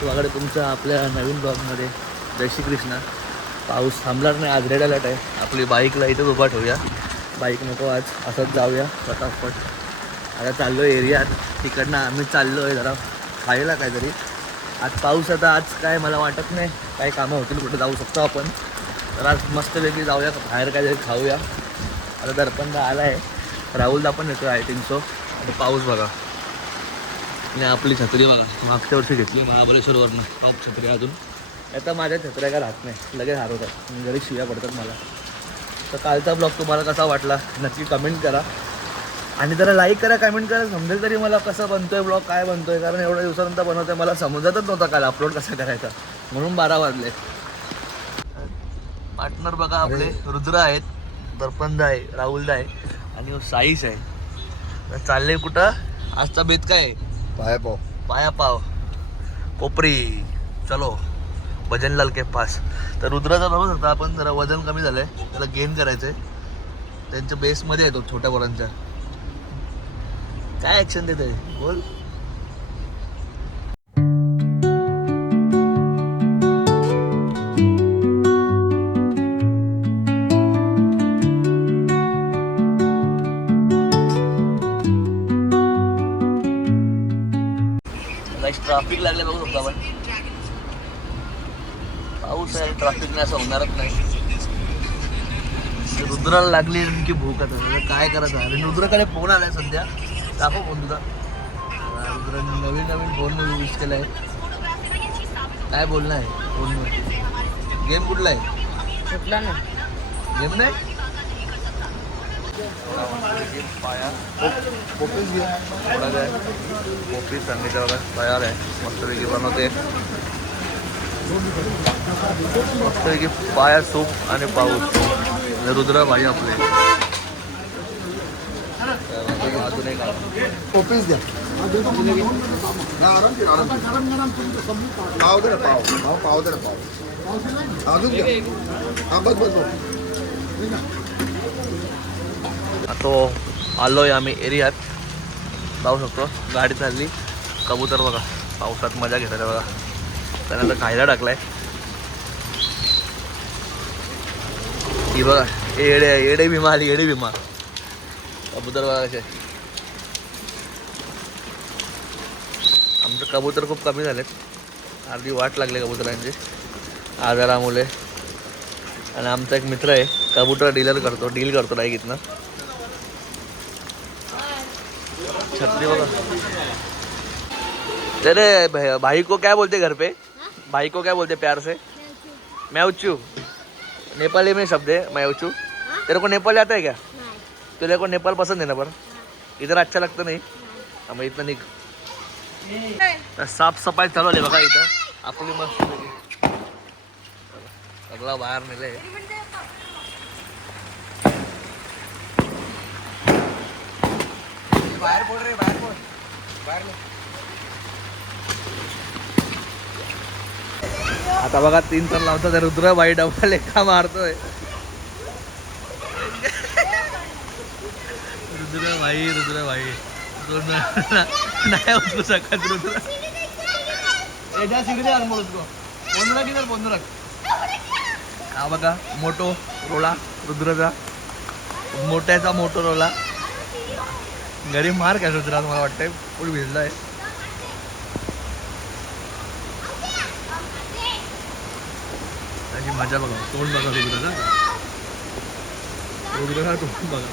स्वागत तुमचं आपल्या नवीन ब्लॉगमध्ये. जय श्री कृष्ण. पाऊस थांबणार नाही, आज रेड अलर्ट आहे. आपली बाईकला इथंच उभा ठेवूया, बाईक नको आज, असंच जाऊया फटाफट. आता चाललो आहे एरियात, तिकडनं आम्ही चाललो आहे जरा खायला काहीतरी. आज पाऊस आता, आज काय मला वाटत नाही काही कामं होतील, कुठे जाऊ शकतो आपण. तर आज मस्तपैकी जाऊया बाहेर काहीतरी खाऊया. आता दर्पणदा आला आहे, राहुलदा पण येतो आहे 300. आता पाऊस बघा आणि आपली छत्री बघा, मागच्या वर्षी घेतली महाबळेश्वरवरनं टॉप छत्री. अजून आता माझ्या छत्र्या काय राहत नाही, लगेच हरवतात, घरी शिव्या पडतात मला. तर कालचा ब्लॉग तुम्हाला कसा वाटला नक्की कमेंट करा, आणि जरा लाईक करा, कमेंट करा, समजेल तरी मला कसं बनतोय ब्लॉग, काय बनतोय. कारण एवढ्या दिवसानंतर बनवतोय, मला समजतच नव्हता काल अपलोड कसा करायचा, म्हणून 12 वाजले. पार्टनर बघा आपले रुद्र आहेत, दर्पणदा आहे, राहुलदा आहे आणि साईश आहे. तर चालले कुठं, आजचा बेत काय आहे? पायापाव. पायापाव कोपरी. चलो भजनलाल के पास. तर रुद्राचा बघू शकता आपण, जरा वजन कमी झालंय, त्याला गेन करायचंय. त्यांच्या बेसमध्ये येतो छोट्या पोरांच्या. काय ऍक्शन देत आहे बोल. ट्रॅफिक लागले बघू शकतो आपण. पाऊस आहे, ट्रॅफिक नाही असं होणारच नाही. रुद्राला लागली नेमकी भूक आता, काय करायचं. आणि रुद्राकडे फोन आलाय सध्या, दाखव फोन तुझा. रुद्राने नवीन फोन यूज केलाय. काय बोलणं आहे फोनवर? गेम कुठला आहे? कुठला नाही गेम नाही. पाया पोपीस घे. थोडा काय पोपी सांगितलं बघा, तयार आहे मस्तपैकी बनवते. मस्तपैकी पाया सूप आणि पाऊस. रुद्र भाई आपले अजून एक पोपीस द्या. पाव दे ना, पाव दे ना, पाव अजून द्या. हा बस बस. तो आलोय आम्ही एरियात, पाहू शकतो. गाडी चालली, कबूतर बघा पावसात मजा घेतात बघा. त्यानंतर खायला टाकलाय ही बघा. येडे भीमा आली, येडे भीमा. कबूतर बघा कसे. आमचं कबूतर खूप कमी झालेत, अर्धी वाट लागले कबुतरांची आजारामुळे. आणि आमचा एक मित्र आहे, कबूतर डील करतो डायगीतनं. छतरी बघा. तेरे भाई को क्या बोलते घर पे? भाई को क्या बोलते प्यार से? मैवचू. नेपाली में शब्द है मैवचू. तेरे को नेपाली आता है क्या? तेरे को नेपाल पसंद है ना? पर इधर अच्छा लगता नहीं. मग इथं निघ. साफसफाई चालवली बघा इथं आपली मस्त. सगळं बाहेर नेलंय. बाहेर बोल रे, बाहेर बोल, बाहेर. आता बघा 3 टन लावतात. रुद्र बाई डबा लेखा मारतोय. रुद्र भाई नाही उचलू शकत रुद्र. जा सिगरे यार मोल उसको. बोंदू रख. हा बघा मोटो रोला रुद्रचा, मोठ्याचा मोटो रोला. घरी मार काय रुद्रात मला वाटतंय, फुल भिजला आहे. त्याची मजा बघा. तोंड बघा रुद्राचा तोंड बघा.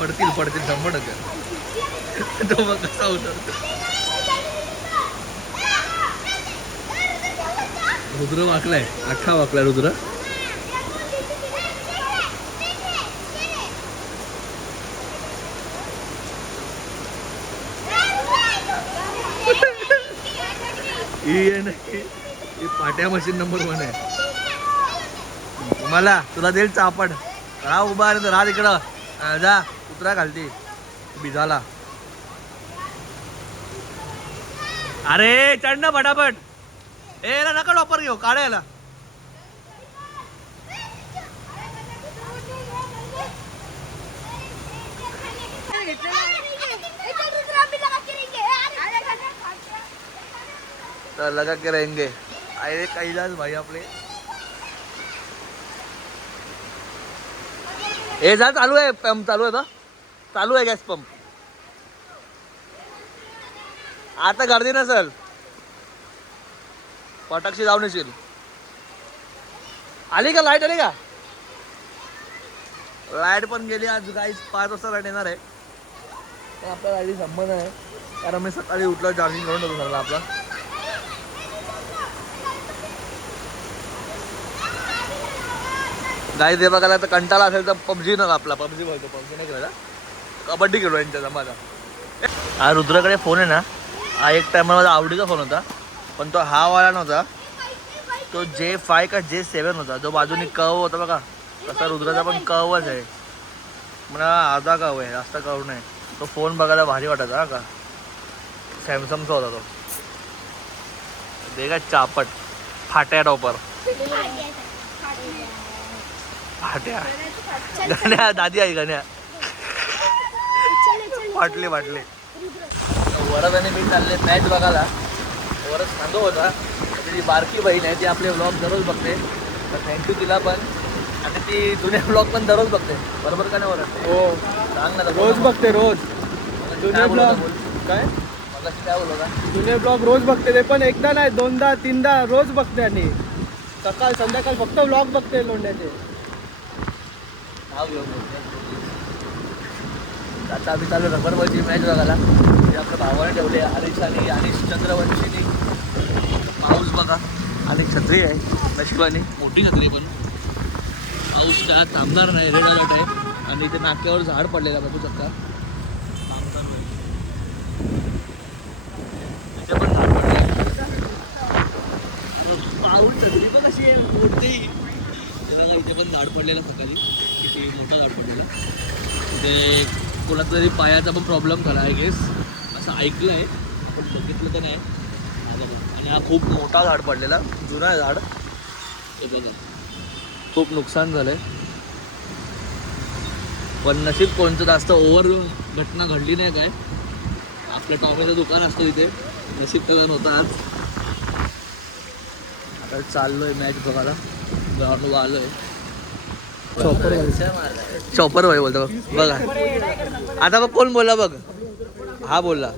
पडतील 100%. तो बघ कसा उतरतो. रुद्र वाकलाय, अख्खा वाकलाय रुद्र. ही पाट्या मशीन नंबर 1 आहे. मला तुला देईल चापड. राहा उभा राहा तिकडं, जा उतरा खालती भिजाला. अरे चढ ना फटाफट. याला नका डॉपर घेऊ, काढायला. तर लगा के रहेंगे. आहे कैलास भाई आपले. हे जा चालू आहे पंप चालू आहे का चालू आहे गॅस पंप. आता गर्दी नसेल पटाक्षी जाऊन येशील. आली का लाईट आली का. लाईट पण गेली आज गाईस 5 वाजता लाईट येणार आहे. पण आपल्या गाडी संबंध आहे कारण मी सकाळी उठलं चार्जिंग करून होतो सगळं आपला. गाई दे बघायला तर कंटाळा असेल तर पबजी न आपला पबजी बोलतो पबजी नाही केला कबड्डी खेळलो यांच्या माझा. हा रुद्राकडे फोन आहे ना हा एक टाइम माझा आवडीचा फोन होता पण तो हा वाला नव्हता. तो J5 का J7 होता जो बाजूने कव होता बघा तसा रुद्राचा पण कवच आहे. मला आधा कव आहे जास्त कव नाही. तो फोन बघायला भारी वाटायचा हा का सॅमसंगचा होता तो. दे का चापट फाट्या टॉपर फाट्या गाण्या दादी आई गाण्या फाटले फाटले. वरद आणि मी चालले मॅच बघायला. वरद सांगत होता त्याची बारकी बहीण आहे ती आपले व्लॉग दररोज बघते तर थँक्यू तिला पण. आणि ती जुने व्लॉग पण दररोज बघते बरोबर का नाही वरद. हो सांग ना रोज बघते रोज. जुने ब्लॉग काय मला काय बोलवता जुने ब्लॉग रोज बघते ते पण एकदा नाही 2दा 3दा रोज बघते. आणि सकाळ संध्याकाळ फक्त ब्लॉग बघते लोंढ्याचे. नाव घेऊन बोलते. आता आम्ही चालू रबरबॉलची मॅच बघायला. ते आपल्या भावाने ठेवले हरीश आणि अनिश चंद्रवंशीनी. पाऊस बघा आणि छत्री आहे नशिबाने मोठी छत्री पण. पाऊस काय थांबणार नाही रेड अलर्ट आहे. आणि इथे नाक्यावर झाड पडलेला बघू शकता. इथे पण झाड पडले. पाऊस छत्री पण कशी आहे मोठी. बघा इथे पण झाड पडलेलं सकाळी किती मोठा झाड पडलेला. इथे कोणाचा तरी पायाचा पण प्रॉब्लेम झाला आहे गेस असं ऐकलं आहे पण बघितलं तर नाही. आणि हा खूप मोठा झाड पडलेला जुना आहे झाड. हे बघा खूप नुकसान झालंय पण नशीब कोणतं जास्त ओव्हर घटना घडली नाही काय. आपलं टॉमेचं दुकान असतं तिथे नशीब त्याला नव्हतं आज. आता चाललोय मॅच बघायला ग्राउंड आलोय. चॉपर भाई बोलतो बघा. आता बघ कोण बोलला बघ हा बोलला.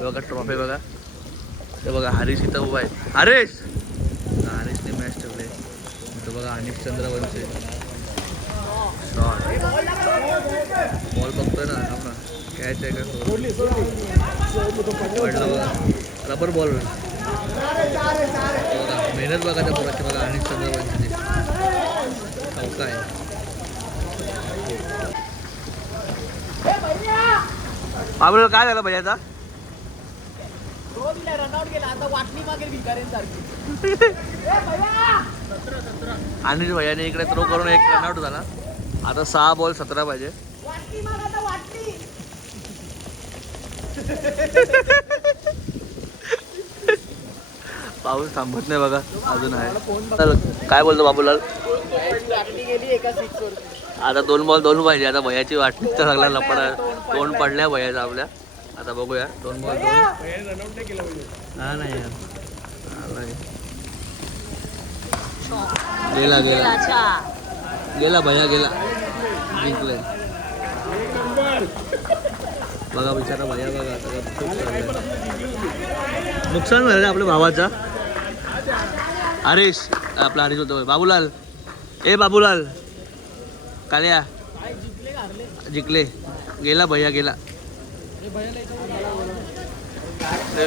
बघा ट्रॉफी बघा. ते बघा हरीश इथं उभा आहे. हरीशने मॅच ठेवले इथं बघा. अनिश चंद्रवंशी बॉल बघतोय ना आपण कॅच आहे का पडला बघा रबर बॉल. बघा मेहनत बघा त्या बॉलाची बघा अनिश चंद्रवंशीची चौका आहे. आपल्याला काय झालं पाहिजे आता अनिश भैयाने इकडे थ्रो करून एक रनआउट झाला. आता 6 बॉल 17 पाहिजे. पाऊस थांबत नाही बघा अजून आहे. काय बोलतो बाबूलाल. आता 2 बॉल 2 पाहिजे. आता भैयाची वाटणीच सगळा लपडा तोंड पडल्या भैयाचा आपल्या. आता बघूया 2 बॉल 2. हा नाही गेला गेला गेला भैया गेला जिंकले. बघा बिचारा भैया बघा नुकसान झालं आपल्या भावाचा. हरीश आपला हरीश होतो बाबूलाल. ए बाबूलाल काल्या जिंकले गेला भैया गेला.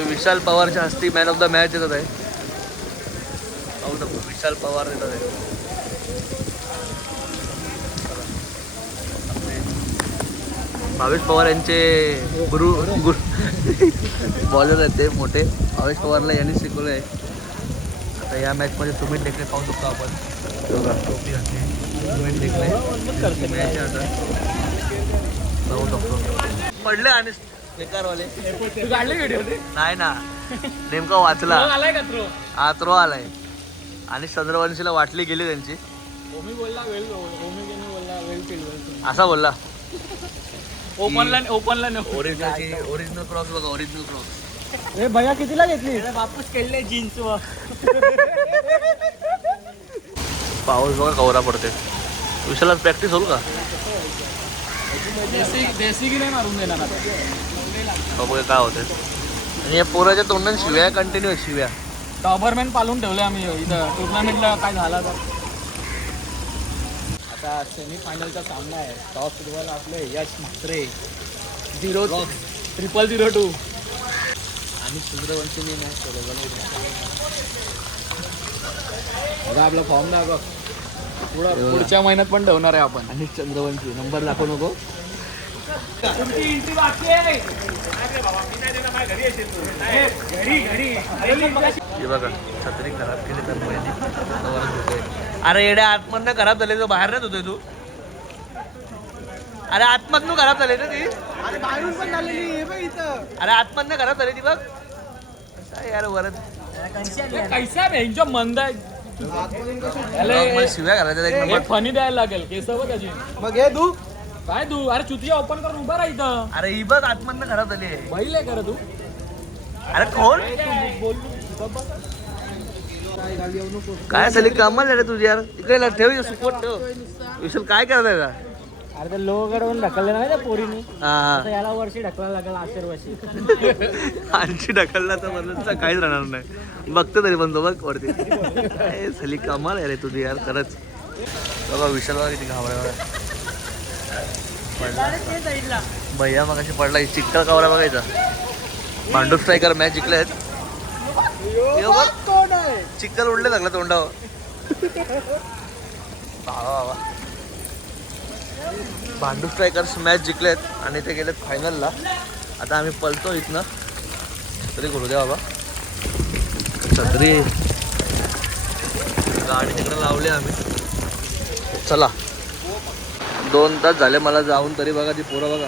विशाल पवारच्या हस्ती मॅन ऑफ द मॅच येतात आहे. विशाल पवार येतात आहे. भावेश पवार यांचे गुरु बॉलर आहेत ते मोठे. भावेश पवारला यांनी शिकवलं आहे. आता या मॅचमध्ये सुमित टेकले पाहू शकतो आपण. टोपी घातली सुमित टेकले मॅच आता पाहू शकतो. पडले आणि बेकारवाले नाही ना नेमका वाचला. हा थ्रो आलाय आणि चंद्रवंशीला वाटली गेली त्यांची. असा बोलला ओपनला ओरिजिनल क्रॉस बघा ओरिजिनल क्रॉस ए भैया कितीला घेतली? वापस केले जीन्स वर पाऊस बघा कवरा पडते. विशाला प्रॅक्टिस होईल का? देसी की नाही मारून देणार आता. बघूया काय होते. आणि या पोराच्या तोंडाने शिव्या कंटिन्यू शिव्या. डॉबरमॅन पालून ठेवले आम्ही इथं टुर्नामेंटला काय झाला तर. आता सेमीफायनलचा सामना आहे. टॉप फुटबॉल आपले यश म्हात्रे 0-0-2 आणि सूर्यवंशीनी नाही बघा आपला फॉर्म नाही बघ. पुढच्या महिन्यात पण ठेवणार आहे आपण. आणि चंद्रवंशी नंबर दाखवू नको. हे बघा छत्री खराब केली तर अरे येड्या आतमधनं खराब झाले तो बाहेर नाही होतोय तू. अरे आतमधनं खराब झाले ना ती. अरे बाहेरून पण झालेली आहे बघ इथं. अरे आतमधनं खराब झाली ती बघ. काय यार वरद कैसा भेंचो मंद आहे. मला शिव्या घालायच्या एक नंबर. फनी द्यायला लागेल केस बघ त्याची. मग हे तू काय तू अरे चुतिया ओपन करून उभा राहा इथं. अरे ही बघ आतमधनं खराब झाली आहे. बैल आहे का रे तू? अरे कोण काय झाली कमाल आहे रे तुझी यार. इकडे ठेव सुकवत ठेव. विशाल काय करताय का? अरे ते लो कडून ढकलले नाही त्या पोरीने. हा याला वर्षी ढकलायला लागेल आखेर वर्षी. आणखी ढकलला तर म्हणून काहीच राहणार नाही. बघतो तरी पण तो बघ वरती. काय झाली कमाल आहे रे तुझी यार खरंच. बाबा विशाल बघा किती घाबरायला भैया मग अशी पडला. चिक्कल कवरा बघायचा. भांडूप स्ट्रायकर मॅच जिंकले आहेत. कोण आहे? चिक्कल उडले लागला तोंडावर. बाबा भांडूप स्ट्रायकर्स मॅच जिंकलेत आणि ते गेलेत फायनलला. आता आम्ही पळतो इथनं. छत्री करू द्या बाबा. छत्री गाडी तिकडे लावली आम्ही. चला 2 तास झाले मला जाऊन तरी बघा ती पोरं बघा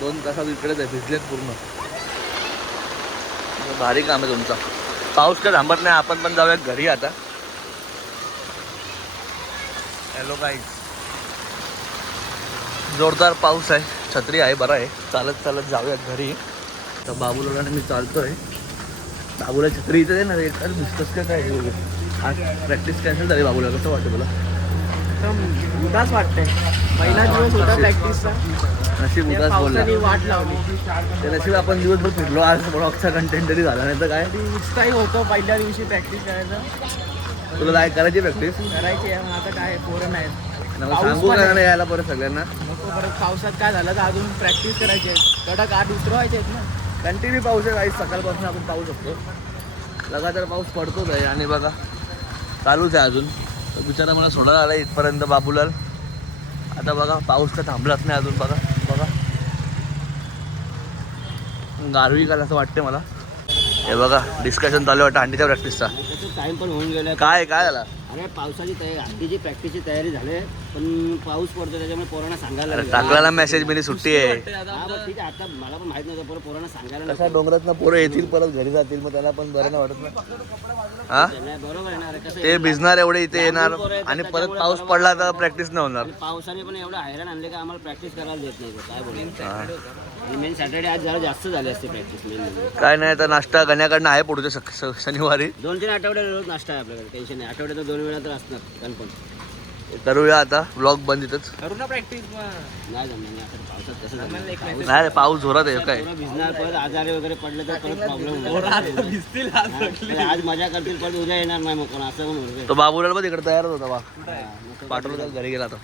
2 तासात इकडेच आहे. भिजलेत पूर्ण. भारी काम आहे तुमचा. पाऊस काय थांबत नाही. आपण पण जाऊया घरी आता. हॅलो गाईज जोरदार पाऊस आहे. छत्री आहे बरं आहे. चालत चालत जाऊया घरी. तर बाबूला मी चालतोय. बाबूला छत्री इथे ना रे. दिसतंच का काय आज प्रॅक्टिस कॅन्सल झाली. बाबूला कसं वाटतं तुला? उदास वाटतंय. पहिला दिवस होता प्रॅक्टिसचा. नशीब उदास बोलला. वाट लावली. ते नशीब आपण दिवसभर फिरलो. आज ब्लॉगचा कंटेंट तरी झाला नाही तर काय. उत्साही होतो पहिल्या दिवशी प्रॅक्टिस करायचं. तुला काय करायची प्रॅक्टिस? करायची आहे. मग आता काय पोरं नाहीत. सांगू का नाही यायला परत सगळ्यांना. नको परत पावसात काय झालं तर अजून प्रॅक्टिस करायची आहे. कडक आठ उतरवायचे आहेत ना. कंटिन्यू पाऊस आहे काही. सकाळपासून आपण पाहू शकतो. लगातार पाऊस पडतोच आहे आणि बघा चालूच आहे अजून. तर बिचारा मला सोडायला आला इथपर्यंत बाबूलाल. आता बघा पाऊस का थांबलाच नाही अजून. बघा बघा गारवी काल असं वाटते मला. हे बघा डिस्कशन चालू वाटतं अंडीच्या प्रॅक्टिसचा. टाइम पण होऊन गेला. काय काय झाला? अरे पावसाची तयारी हल्लीची प्रॅक्टिसची तयारी झाली पण पाऊस पडतो त्याच्यामुळे पोरांना सांगायला अरे लागलं. टाकला मेसेज मी सुट्टी आहे. हा बरं ठीक आहे. आता मला पण माहित नव्हतं परत पोरांना सांगायला कशा डोंगरात पोरं येतील परत घरी जातील मग त्याला पण बरं नाही वाटत ना. हा नाही, बरोबर आहे ना. अरे कसं ते भिजणार एवढे इथे येणार आणि परत पाऊस पडला तर प्रॅक्टिस नाही होणार. आणि पावसाने पण एवढं हैराण आणले का आम्हाला प्रॅक्टिस करायला देत नाही. काय बोलू मेन सॅटर्डे आज जरा जास्त झाली असते प्रॅक्टिस. मेन काय नाही तर नाश्ता गण्याकडनं आहे पुढच्या शनिवारी. 2-3 आठवडे रोज नाश्ता आहे आपल्याकडे. टेन्शन नाही. आठवड्यात 2 वेळा तर असणार कन्फर्म. करूया आता ब्लॉग बंद इथंच. करू ना प्रॅक्टिस. नाही जमणार नाही. आता पावसात कसं जमणार? नाही रे पाऊस जोरात आहे काय. पोरं भिजणार परत आजारी वगैरे पडले तर परत प्रॉब्लेम. आज मजा करतील पण उद्या येणार नाही मग कोण असं पण होतं. तो बाबूलाल पण इकडे तयार होता बा. पाठवलं तर घरी गेला तो.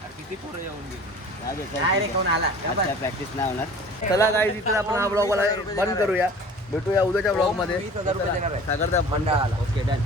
प्रॅक्टिस नाही होणार. चला काय इथे आपण हा ब्लॉग बंद करूया. भेटूया उद्याच्या ब्लॉग मध्ये. सागर ओके डन.